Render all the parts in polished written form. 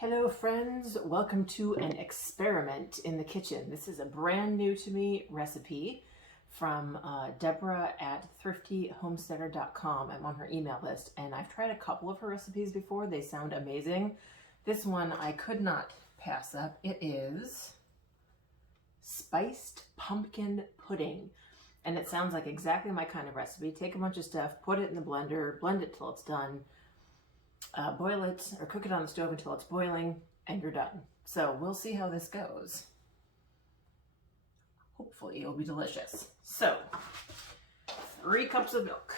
Hello friends, welcome to an experiment in the kitchen. This is a brand new to me recipe from Deborah at thriftyhomesteader.com. I'm on her email list and I've tried a couple of her recipes before. They sound amazing. This one I could not pass up. It is spiced pumpkin pudding. And it sounds like exactly my kind of recipe. Take a bunch of stuff, put it in the blender, blend it till it's done. Boil it or cook it on the stove until it's boiling and you're done. So we'll see how this goes. Hopefully it'll be delicious. So 3 cups of milk.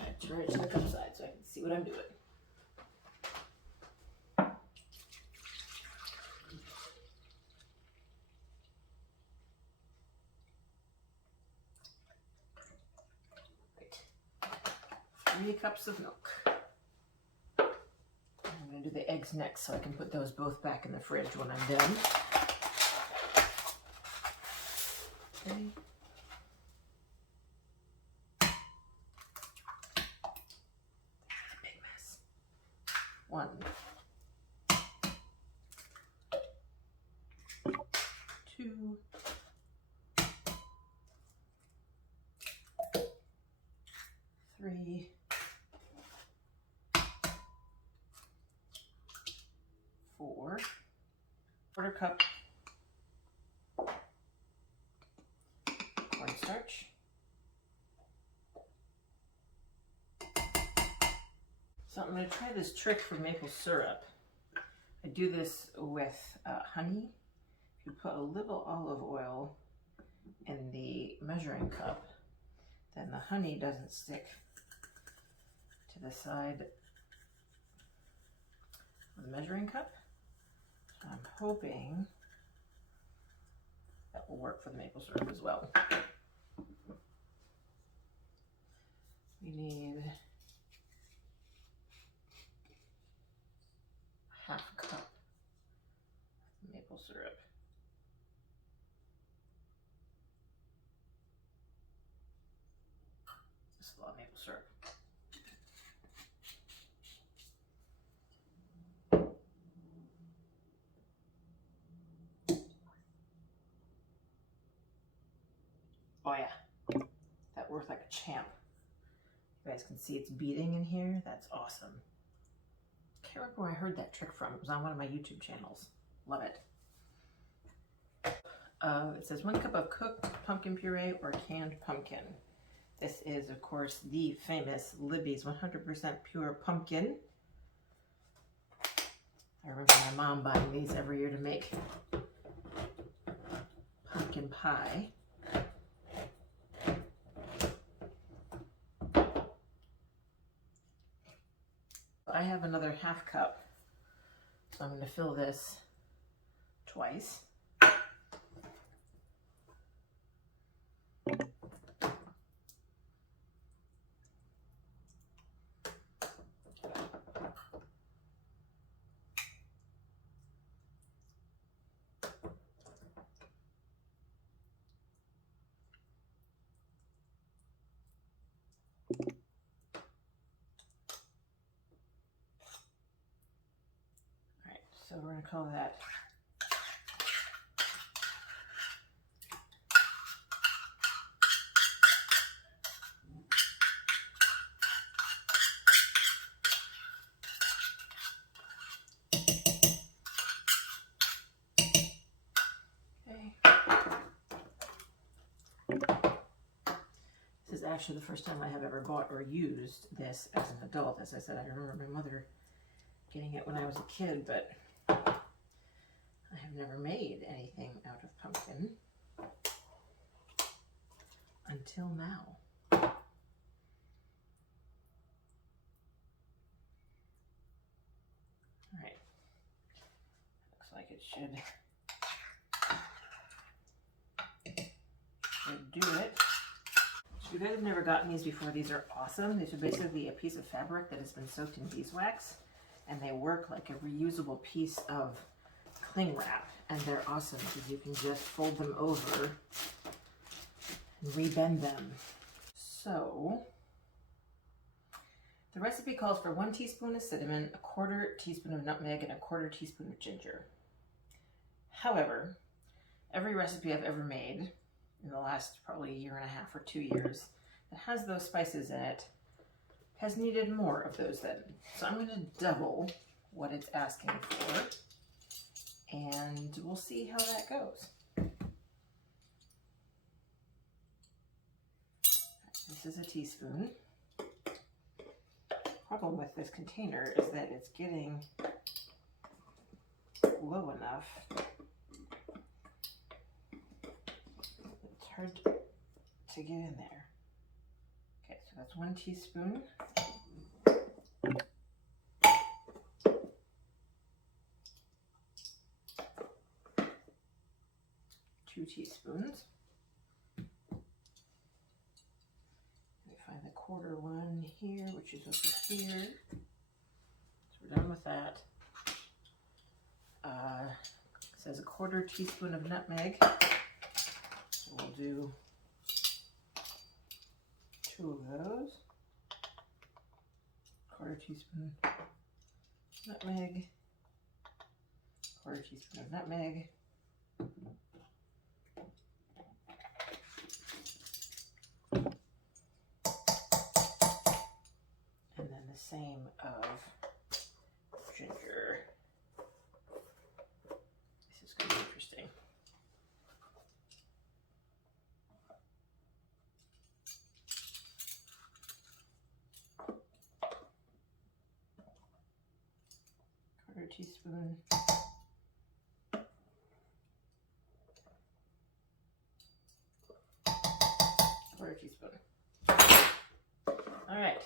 I turn it to the cup side so I can see what I'm doing. Right. 3 cups of milk. I'm going to do the eggs next so I can put those both back in the fridge when I'm done. Okay. That's a big mess. 1, 2, 3, 4, 1/4 cup cornstarch, so I'm going to try this trick for maple syrup. I do this with honey. If you put a little olive oil in the measuring cup, then the honey doesn't stick to the side of the measuring cup. I'm hoping that will work for the maple syrup as well. We need 1/2 cup of maple syrup. This is a lot of maple syrup. Oh yeah, that worked like a champ. You guys can see it's beating in here. That's awesome. I can't remember where I heard that trick from. It was on one of my YouTube channels. Love it. It says 1 cup of cooked pumpkin puree or canned pumpkin. This is, of course, the famous Libby's 100% pure pumpkin. I remember my mom buying these every year to make pumpkin pie. I have another 1/2 cup, so I'm going to fill this twice. So we're going to call that This is actually the first time I have ever bought or used this as an adult. As I said, I remember my mother getting it when I was a kid, but I have never made anything out of pumpkin until now. All right, looks like it should do it. If you guys have never gotten these before, these are awesome. These are basically a piece of fabric that has been soaked in beeswax, and they work like a reusable piece of cling wrap, and they're awesome because you can just fold them over and rebend them. So The recipe calls for 1 teaspoon of cinnamon, a 1/4 teaspoon of nutmeg, and a 1/4 teaspoon of ginger. However, every recipe I've ever made in the last probably 1.5 or 2 years that has those spices in it has needed more of those then. So I'm going to double what it's asking for, and we'll see how that goes. This is a teaspoon. Problem with this container is that it's getting low enough. It's hard to get in there. Okay, so that's 1 teaspoon. 2 teaspoons. Find the 1/4 one here, which is over here. So we're done with that. It says a 1/4 teaspoon of nutmeg. So we'll do 2 of those. 1/4 teaspoon nutmeg. 1/4 teaspoon of nutmeg. Same of ginger. This is going to be interesting. Quarter teaspoon. Quarter teaspoon. All right.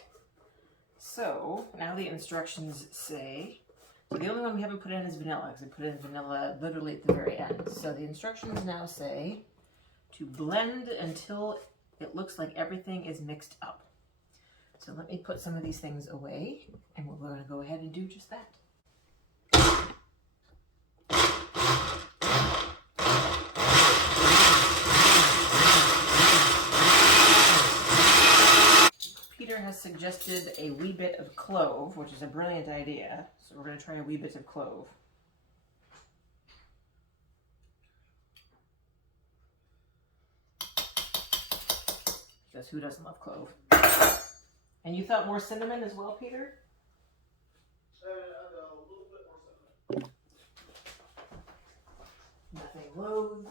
So now the instructions say, so the only one we haven't put in is vanilla, because I put in vanilla literally at the very end. So the instructions now say to blend until it looks like everything is mixed up. So let me put some of these things away, and we're going to go ahead and do just that. Has suggested a wee bit of clove, which is a brilliant idea. So we're going to try a wee bit of clove. Because who doesn't love clove? And you thought more cinnamon as well, Peter? A little bit more cinnamon. Nothing loath.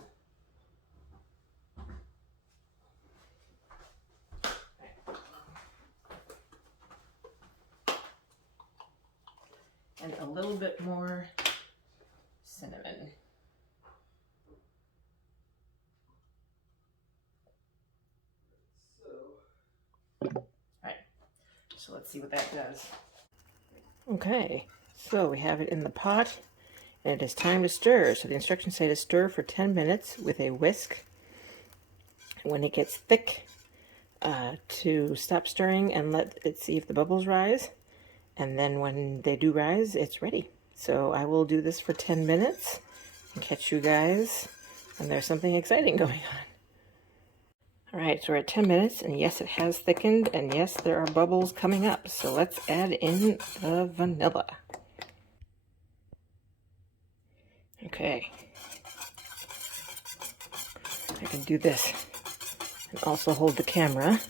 And a little bit more cinnamon. All right, so let's see what that does. Okay, so we have it in the pot, and it is time to stir. So the instructions say to stir for 10 minutes with a whisk. When it gets thick, to stop stirring and let it see if the bubbles rise. And then when they do rise, it's ready. So I will do this for 10 minutes and catch you guys when there's something exciting going on. All right, so we're at 10 minutes, and yes, it has thickened, and yes, there are bubbles coming up. So let's add in the vanilla. Okay. I can do this and also hold the camera.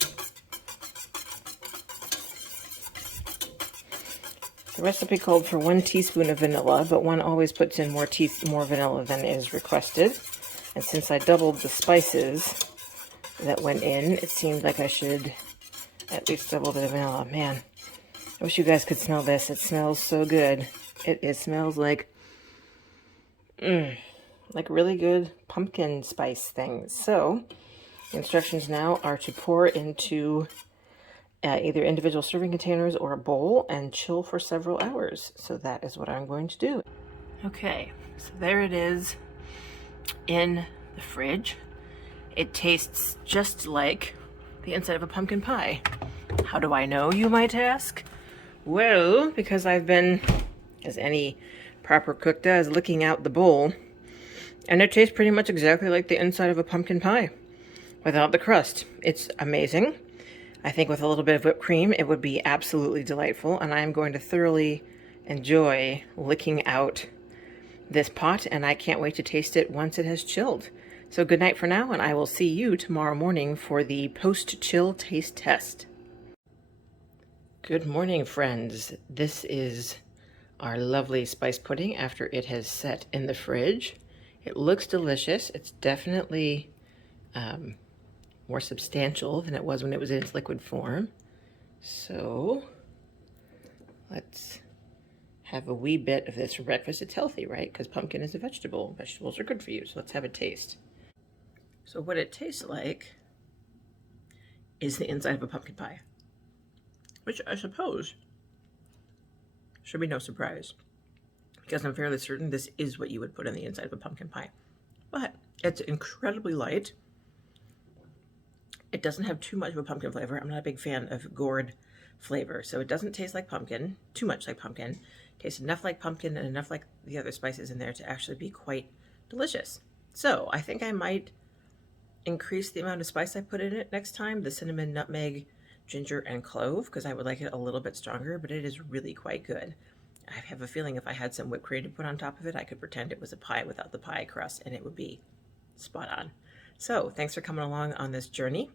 The recipe called for 1 teaspoon of vanilla, but one always puts in more vanilla than is requested. And since I doubled the spices that went in, it seemed like I should at least double the vanilla. Man, I wish you guys could smell this. It smells so good. It smells like really good pumpkin spice things. So the instructions now are to pour into either individual serving containers or a bowl and chill for several hours. So that is what I'm going to do. Okay, so there it is in the fridge. It tastes just like the inside of a pumpkin pie. How do I know, you might ask? Well, because I've been, as any proper cook does, licking out the bowl, and it tastes pretty much exactly like the inside of a pumpkin pie without the crust. It's amazing. I think with a little bit of whipped cream, it would be absolutely delightful, and I am going to thoroughly enjoy licking out this pot, and I can't wait to taste it once it has chilled. So good night for now, and I will see you tomorrow morning for the post-chill taste test. Good morning, friends. This is our lovely spice pudding after it has set in the fridge. It looks delicious. It's definitely more substantial than it was when it was in its liquid form. So let's have a wee bit of this for breakfast. It's healthy, right? Because pumpkin is a vegetable. Vegetables are good for you. So let's have a taste. So what it tastes like is the inside of a pumpkin pie, which I suppose should be no surprise, because I'm fairly certain this is what you would put in the inside of a pumpkin pie. But it's incredibly light. It doesn't have too much of a pumpkin flavor. I'm not a big fan of gourd flavor, so it doesn't taste like pumpkin, too much like pumpkin. It tastes enough like pumpkin and enough like the other spices in there to actually be quite delicious. So I think I might increase the amount of spice I put in it next time, the cinnamon, nutmeg, ginger, and clove, because I would like it a little bit stronger, but it is really quite good. I have a feeling if I had some whipped cream to put on top of it, I could pretend it was a pie without the pie crust, and it would be spot on. So thanks for coming along on this journey.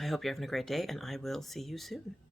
I hope you're having a great day, and I will see you soon.